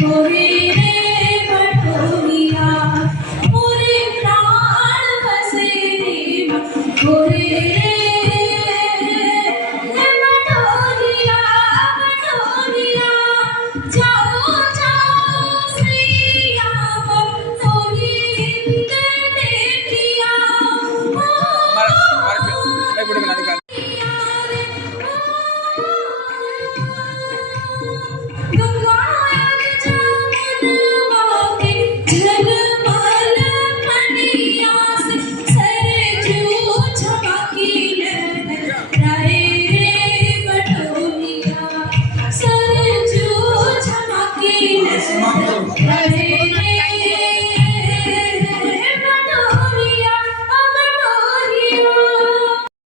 गोरे रे बटोरिया पूरे प्राण बसे रे गोरे रे बटोरिया बटोरिया जाओ जाओ श्रिया बटोरी हिंद देखिया Right.